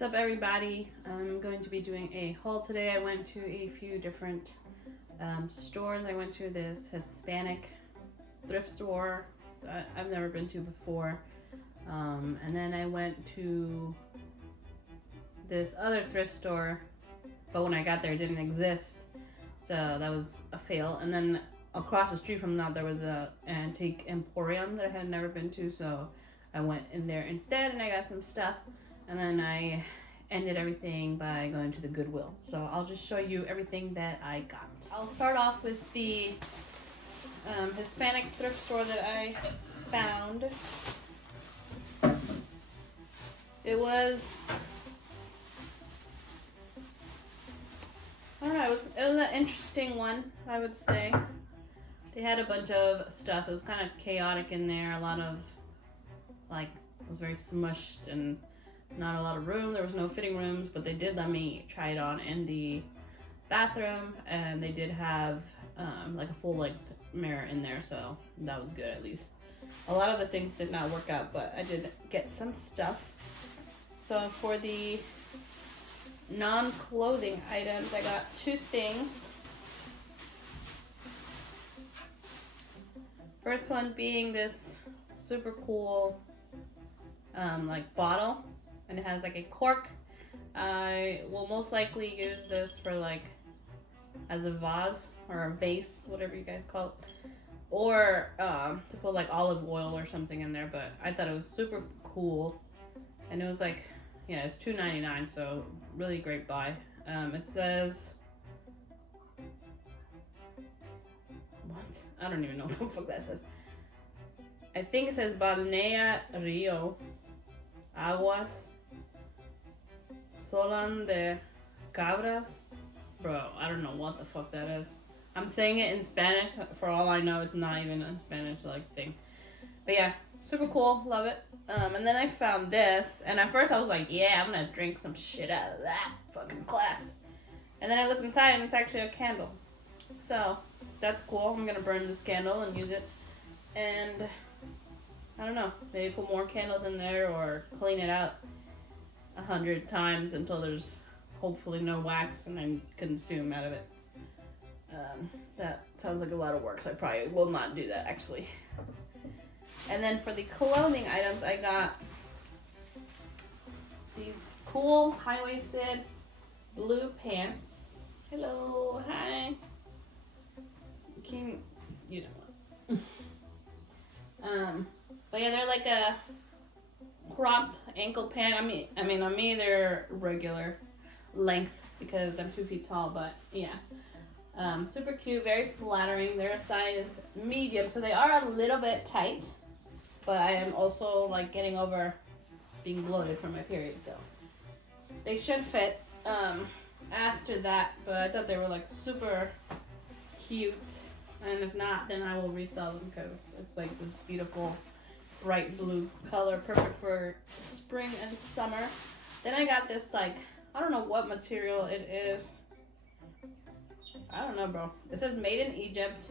What's up, everybody? I'm going to be doing a haul today. I went to a few different stores. I went to this Hispanic thrift store that I've never been to before. And then I went to this other thrift store, but when I got there it didn't exist. So that was a fail. And then across the street from that there was a antique emporium that I had never been to, so I went in there instead and I got some stuff. And then I ended everything by going to the Goodwill. So I'll just show you everything that I got. I'll start off with the Hispanic thrift store that I found. It was, I don't know, it was an interesting one, I would say. They had a bunch of stuff. It was kind of chaotic in there. A lot of, like, it was very smushed and not a lot of room. There was no fitting rooms, but they did let me try it on in the bathroom, and they did have like a full-length mirror in there, so that was good at least. A lot of the things did not work out, but I did get some stuff. So for the non-clothing items, I got two things. First one being this super cool like bottle, and it has like a cork. I will most likely use this for like as a vase or a vase, whatever you guys call it, or to put like olive oil or something in there. But I thought it was super cool, and it was like, yeah, it's $2.99, so really great buy. It says, what? I don't even know what the fuck that says. I think it says Balnea Rio Aguas Solan de Cabras. Bro, I don't know what the fuck that is. I'm saying it in Spanish. For all I know, it's not even a Spanish like thing. But yeah, super cool. Love it. And then I found this, and at first I was like, yeah, I'm gonna drink some shit out of that fucking class. And then I looked inside, and it's actually a candle. So that's cool. I'm gonna burn this candle and use it. And I don't know, maybe put more candles in there or clean it out 100 times until there's hopefully no wax and I consume out of it. That sounds like a lot of work, so I probably will not do that actually. And then for the clothing items, I got these cool high-waisted blue pants. Hello, hi. You know what? But yeah, they're like a cropped ankle pant. I mean, on me they're regular length because I'm 2 feet tall. But yeah, super cute, very flattering. They're a size medium, so they are a little bit tight. But I am also like getting over being bloated from my period, so they should fit after that. But I thought they were like super cute. And if not, then I will resell them because it's like this beautiful bright blue color, perfect for spring and summer. Then I got this, like, I don't know what material it is. I don't know, bro. It says made in Egypt.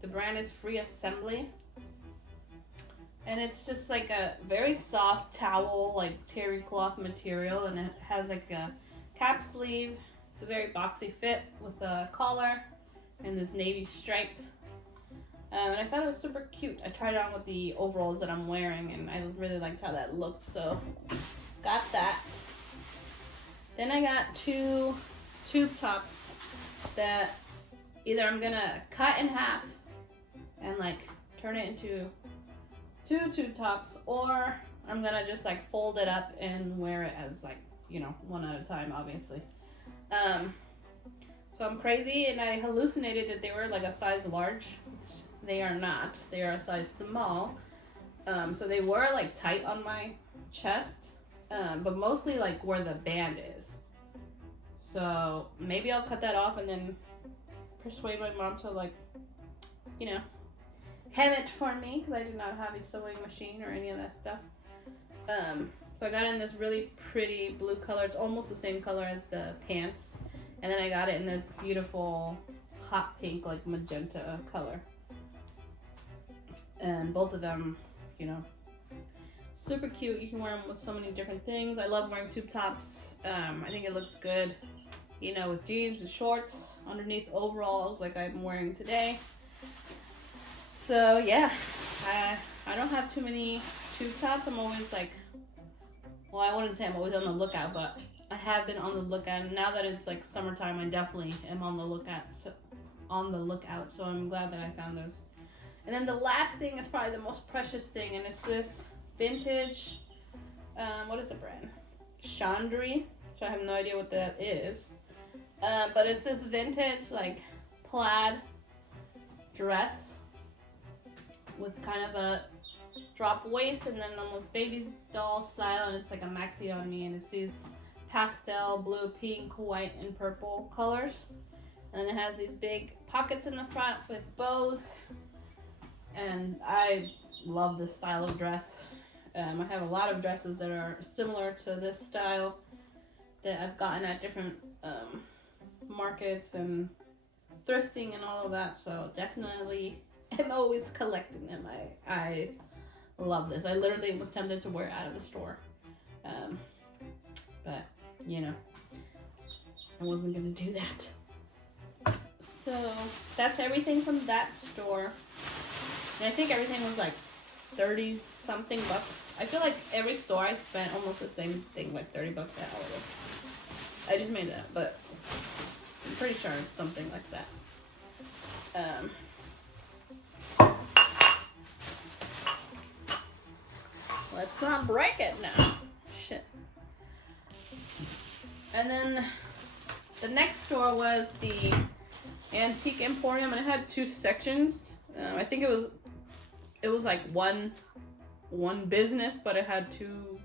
The brand is Free Assembly. And it's just like a very soft towel, like terry cloth material, and it has like a cap sleeve. It's a very boxy fit with a collar and this navy stripe. And I thought it was super cute. I tried it on with the overalls that I'm wearing, and I really liked how that looked, so got that. Then I got two tube tops that either I'm gonna cut in half and like turn it into two tube tops, or I'm gonna just like fold it up and wear it as like, you know, one at a time, obviously. So I'm crazy, and I hallucinated that they were like a size large. They are not. They are a size small. So they were like tight on my chest, but mostly like where the band is. So maybe I'll cut that off and then persuade my mom to, like, you know, hem it for me, because I do not have a sewing machine or any of that stuff. So I got it in this really pretty blue color. It's almost the same color as the pants. And then I got it in this beautiful hot pink, like magenta color. And both of them, you know, super cute. You can wear them with so many different things. I love wearing tube tops. I think it looks good, you know, with jeans, with shorts, underneath overalls like I'm wearing today. So yeah, I don't have too many tube tops. I'm always like, well, I wouldn't say I'm always on the lookout, but I have been on the lookout. And now that it's like summertime, I definitely am on the lookout. So I'm glad that I found this. And then the last thing is probably the most precious thing, and it's this vintage, what is the brand? Chandri, which I have no idea what that is. But it's this vintage, like, plaid dress with kind of a drop waist and then almost baby doll style, and it's like a maxi on me, and it's these pastel blue, pink, white, and purple colors. And it has these big pockets in the front with bows. And I love this style of dress. I have a lot of dresses that are similar to this style that I've gotten at different markets and thrifting and all of that. So definitely am always collecting them. I love this. I literally was tempted to wear it out of the store. But, you know, I wasn't going to do that. So that's everything from that store. And I think everything was like 30 something bucks. I feel like every store I spent almost the same thing, like 30 bucks at all of it. I just made that up, but I'm pretty sure it's something like that. Let's not break it now. Shit. And then the next store was the Antique Emporium, and it had two sections. I think it was like one business, but it had two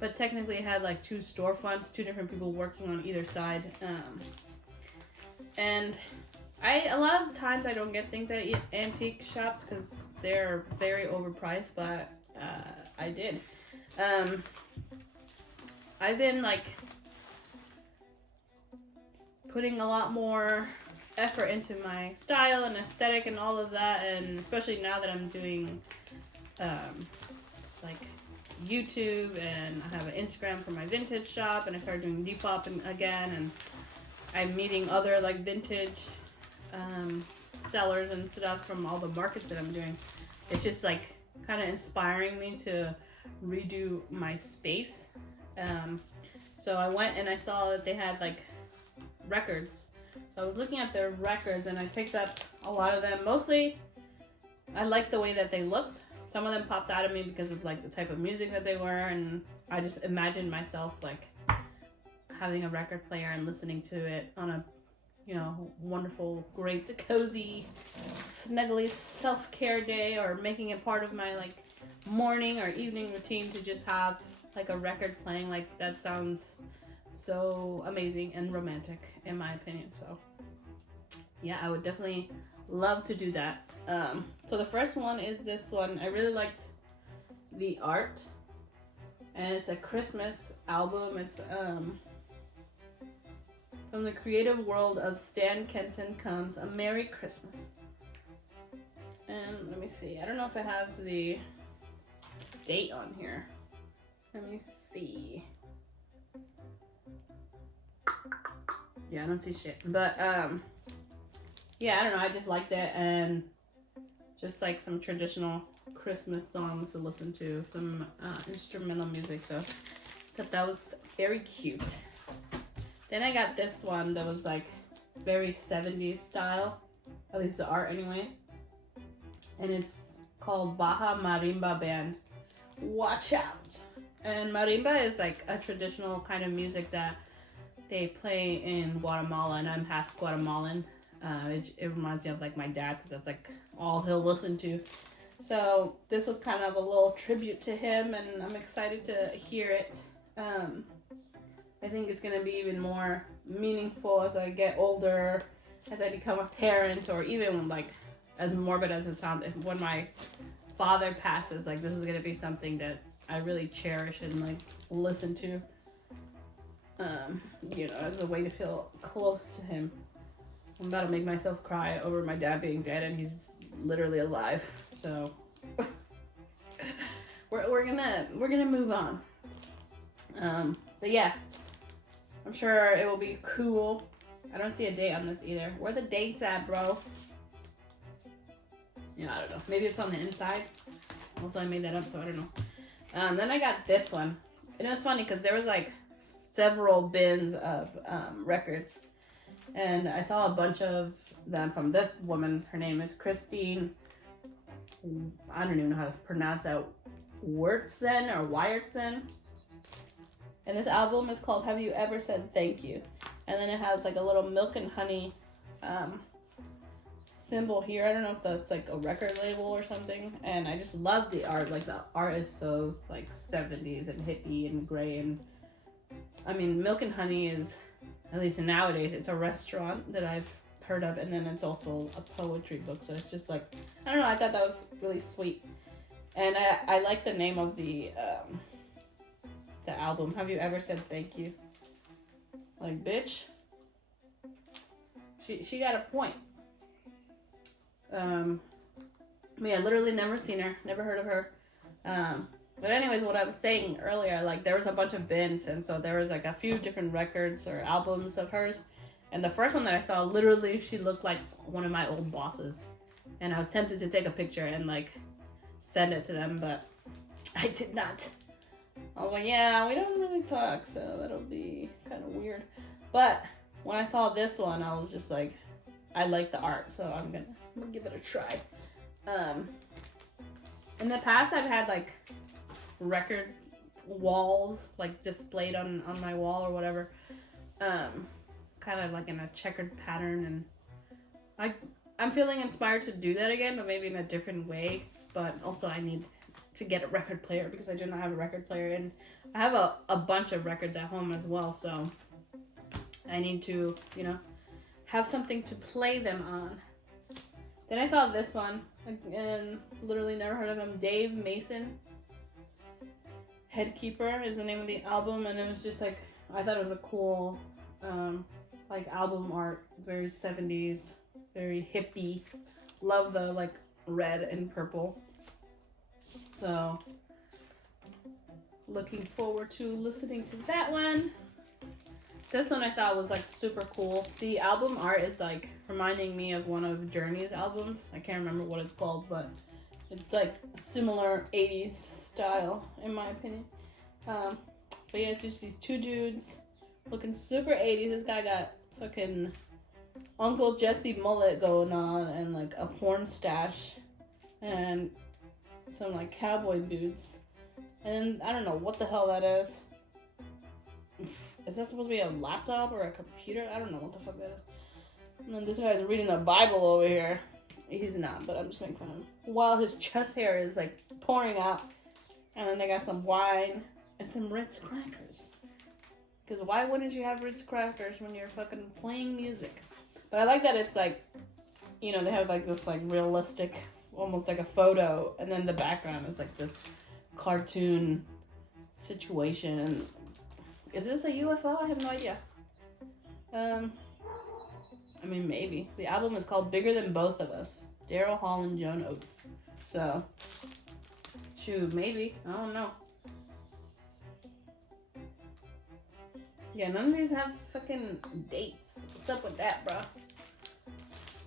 but technically it had like two storefronts, two different people working on either side. And a lot of times I don't get things at antique shops because they're very overpriced, but I did. I've been like putting a lot more effort into my style and aesthetic and all of that, and especially now that I'm doing like YouTube, and I have an Instagram for my vintage shop, and I started doing Depop again, and I'm meeting other like vintage sellers and stuff from all the markets that I'm doing. It's just like kind of inspiring me to redo my space. So I went and I saw that they had like records. So I was looking at their records and I picked up a lot of them. Mostly, I liked the way that they looked. Some of them popped out at me because of like the type of music that they were, and I just imagined myself like having a record player and listening to it on a, you know, wonderful, great, cozy, snuggly self-care day, or making it part of my like morning or evening routine to just have like a record playing. Like that sounds so amazing and romantic in my opinion. So yeah, I would definitely love to do that. So the first one is this one. I really liked the art, and it's a Christmas album. It's from the creative world of Stan Kenton comes A Merry Christmas. And let me see, I don't know if it has the date on here. Let me see. Yeah, I don't see shit. But yeah, I don't know, I just liked it, and just like some traditional Christmas songs to listen to, some instrumental music, so I thought that was very cute. Then I got this one that was like very 70s style, at least the art anyway, and it's called Baja Marimba Band. Watch out! And marimba is like a traditional kind of music that they play in Guatemala, and I'm half Guatemalan. It reminds me of like my dad, because that's like all he'll listen to. So this was kind of a little tribute to him, and I'm excited to hear it. I think it's gonna be even more meaningful as I get older, as I become a parent, or even like, as morbid as it sounds, when my father passes, like this is gonna be something that I really cherish and like listen to. You know, as a way to feel close to him. I'm about to make myself cry over my dad being dead, and he's literally alive. So we're gonna move on. But yeah, I'm sure it will be cool. I don't see a date on this either. Where the dates at, bro? Yeah, I don't know. Maybe it's on the inside. Also, I made that up, so I don't know. Then I got this one. And it was funny because there was like several bins of records. And I saw a bunch of them from this woman. Her name is Christine. I don't even know how to pronounce that. Wyrtzen or Wyertzen. And this album is called Have You Ever Said Thank You? And then it has like a little milk and honey symbol here. I don't know if that's like a record label or something. And I just love the art. Like the art is so like 70s and hippie and gray. And I mean, Milk and Honey is, at least nowadays, it's a restaurant that I've heard of. And then it's also a poetry book. So it's just like, I don't know. I thought that was really sweet. And I like the name of the album. Have You Ever Said Thank You? Like, bitch. She got a point. Me, I literally never seen her, never heard of her. But anyways, what I was saying earlier, like there was a bunch of bins, and so there was like a few different records or albums of hers. And the first one that I saw, literally, she looked like one of my old bosses. And I was tempted to take a picture and like send it to them, but I did not. I was like, yeah, we don't really talk, so that'll be kind of weird. But when I saw this one, I was just like, I like the art, so I'm gonna give it a try. In the past, I've had like record walls like displayed on my wall or whatever, kind of like in a checkered pattern, and I'm feeling inspired to do that again, but maybe in a different way. But also I need to get a record player because I do not have a record player, and I have a bunch of records at home as well, so I need to, you know, have something to play them on. Then I saw this one, and literally never heard of him. Dave Mason. Headkeeper is the name of the album, and it was just like, I thought it was a cool, like album art, very 70s, very hippie. Love the like red and purple. So, looking forward to listening to that one. This one I thought was like super cool. The album art is like reminding me of one of Journey's albums. I can't remember what it's called, but it's like similar 80s style in my opinion. But yeah, it's just these two dudes looking super 80s. This guy got fucking Uncle Jesse mullet going on and like a porn stash and some like cowboy boots. And then I don't know what the hell that is. Is that supposed to be a laptop or a computer? I don't know what the fuck that is. And then this guy's reading the Bible over here. He's not, but I'm just making fun of him. While his chest hair is like pouring out. And then they got some wine and some Ritz crackers. Because why wouldn't you have Ritz crackers when you're fucking playing music? But I like that it's like, you know, they have like this like realistic, almost like a photo. And then the background is like this cartoon situation. And is this a UFO? I have no idea. I mean, maybe. The album is called Bigger Than Both of Us. Daryl Hall and Joan Oates. So, shoot, maybe. I don't know. Yeah, none of these have fucking dates. What's up with that, bro?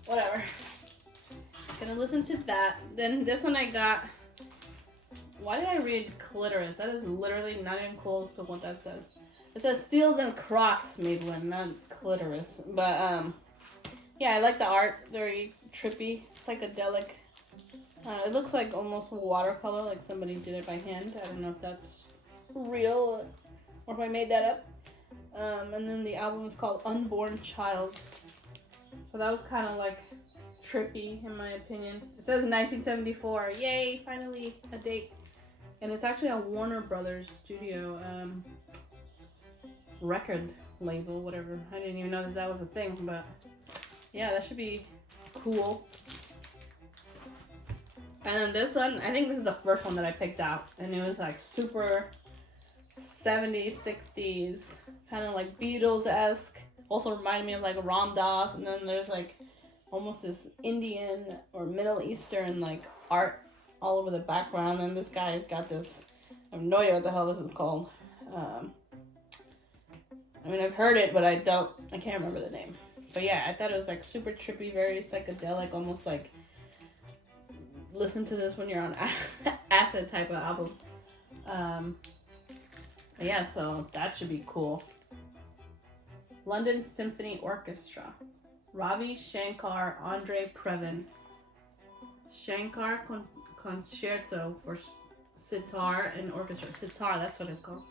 Whatever. Gonna listen to that. Then this one I got. Why did I read clitoris? That is literally not even close to what that says. It says Seals and Crofts Madeline, not clitoris. But, yeah, I like the art. Very trippy, psychedelic. It looks like almost watercolor, like somebody did it by hand. I don't know if that's real or if I made that up. And then the album is called Unborn Child. So that was kind of like trippy, in my opinion. It says 1974. Yay, finally a date. And it's actually a Warner Brothers studio record label, whatever. I didn't even know that was a thing, but yeah, that should be cool. And then this one, I think this is the first one that I picked out, and it was like super 70s, 60s, kind of like Beatles-esque. Also reminded me of like Ram Dass, and then there's like almost this Indian or Middle Eastern like art all over the background, and this guy's got this I have no idea what the hell this is called. I mean, I've heard it, but I can't remember the name. But yeah, I thought it was like super trippy, very psychedelic, almost like listen to this when you're on acid type of album. Yeah, so that should be cool. London Symphony Orchestra. Ravi Shankar, Andre Previn. Shankar Concerto for Sitar and Orchestra. Sitar, that's what it's called.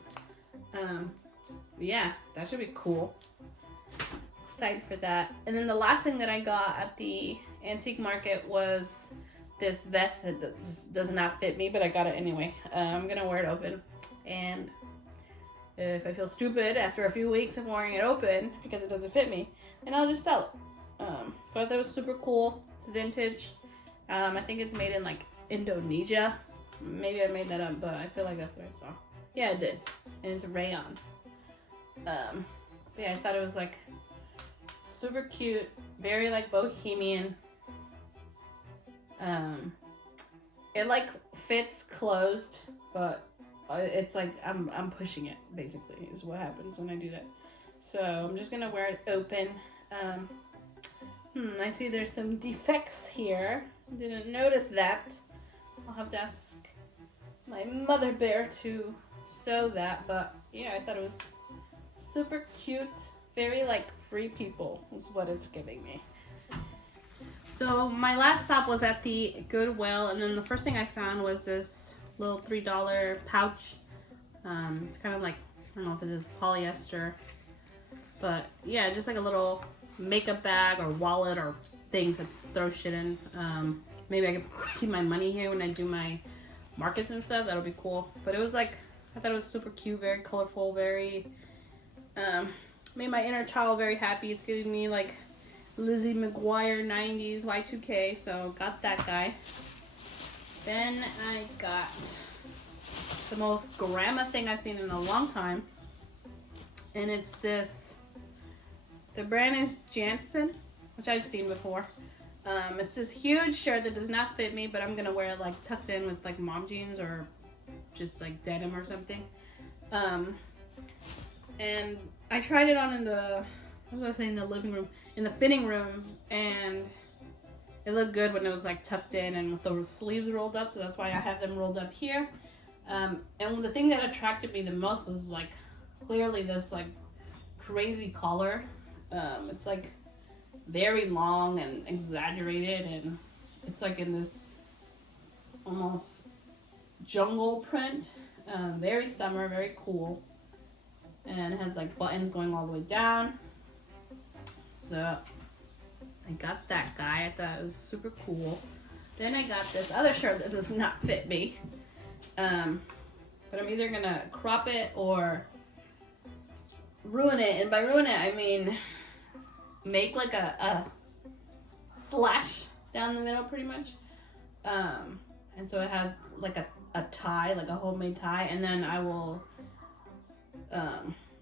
Yeah, that should be cool. Excited for that. And then the last thing that I got at the antique market was this vest that does not fit me, but I got it anyway. I'm gonna wear it open, and if I feel stupid after a few weeks of wearing it open because it doesn't fit me, then I'll just sell it. But that was super cool. It's vintage. I think it's made in like Indonesia. Maybe I made that up, but I feel like that's what I saw. Yeah, it is, and it's rayon. Yeah, I thought it was like super cute, very like bohemian. It like fits closed, but it's like I'm pushing it, basically, is what happens when I do that. So I'm just gonna wear it open. I see there's some defects here. Didn't notice that. I'll have to ask my mother bear to sew that, but yeah, I thought it was super cute. Very like free people is what it's giving me. So my last stop was at the Goodwill, and then the first thing I found was this little $3 pouch. It's kind of like, I don't know if it is polyester, but yeah, just like a little makeup bag or wallet or thing to throw shit in. Maybe I could keep my money here when I do my markets and stuff. That'll be cool. But it was like, I thought it was super cute, very colorful, very made my inner child very happy. It's giving me like Lizzie McGuire 90s Y2K, so got that guy. Then I got the most grandma thing I've seen in a long time, and it's this, the brand is Jansen, which I've seen before. It's this huge shirt that does not fit me, but I'm gonna wear it like tucked in with like mom jeans or just like denim or something. And I tried it on in the, what was I saying, in the living room, in the fitting room, and it looked good when it was like tucked in and with the sleeves rolled up, so that's why I have them rolled up here. And the thing that attracted me the most was like clearly this like crazy collar. It's like very long and exaggerated, and it's like in this almost jungle print. Very summer, very cool. And it has like buttons going all the way down. So I got that guy. I thought it was super cool. Then I got this other shirt that does not fit me. But I'm either gonna crop it or ruin it. And by ruin it, I mean make like a slash down the middle pretty much. And so it has like a tie, like a homemade tie, and then I will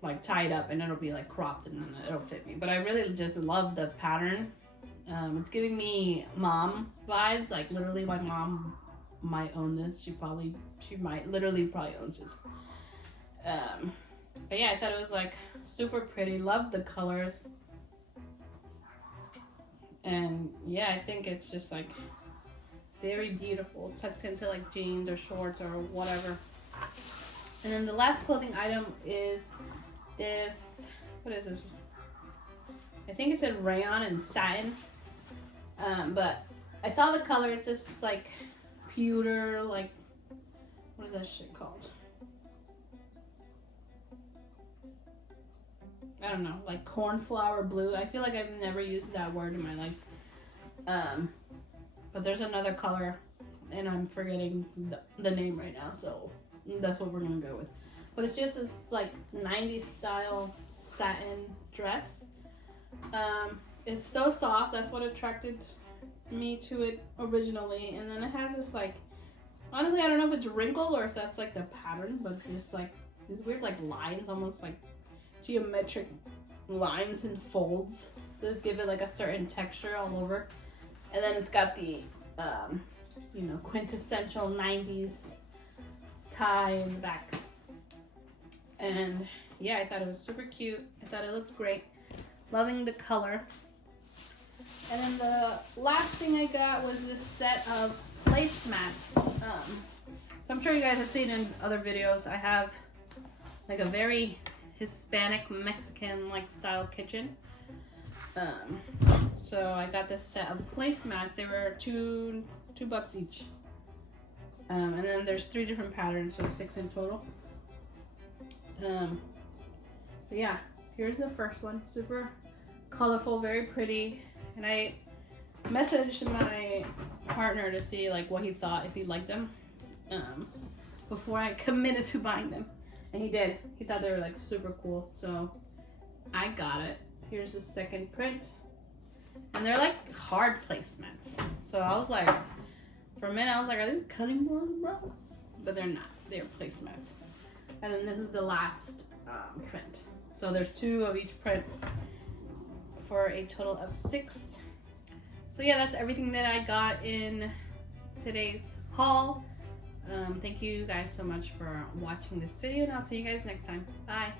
like tie it up and it'll be like cropped and then it'll fit me. But I really just love the pattern. It's giving me mom vibes, like literally my mom might own this. She might literally probably owns this. But yeah, I thought it was like super pretty. Love the colors. And yeah, I think it's just like very beautiful, tucked into like jeans or shorts or whatever. And then the last clothing item is this, what is this? I think it said rayon and satin. But I saw the color, it's just like pewter, like, what is that shit called? I don't know, like cornflower blue. I feel like I've never used that word in my life. But there's another color, and I'm forgetting the name right now, so that's what we're gonna go with. But it's just this like 90s style satin dress. It's so soft, that's what attracted me to it originally. And then it has this like, honestly I don't know if it's wrinkled or if that's like the pattern, but just like these weird like lines, almost like geometric lines and folds that give it like a certain texture all over. And then it's got the quintessential 90s tie in the back. And yeah, I thought it was super cute. I thought it looked great. Loving the color. And then the last thing I got was this set of placemats. So I'm sure you guys have seen in other videos, I have like a very Hispanic Mexican like style kitchen. So I got this set of placemats. They were $2 each. And then there's 3 different patterns, so 6 in total. But yeah, here's the first one. Super colorful, very pretty. And I messaged my partner to see like what he thought, if he liked them, before I committed to buying them. And he did. He thought they were like super cool. So I got it. Here's the second print. And they're like hard placemats. So I was like, for a minute I was like, are these cutting boards, bro? But they're not. They're placemats. And then this is the last print. So there's 2 of each print for a total of 6. So yeah, that's everything that I got in today's haul. Thank you guys so much for watching this video, and I'll see you guys next time. Bye.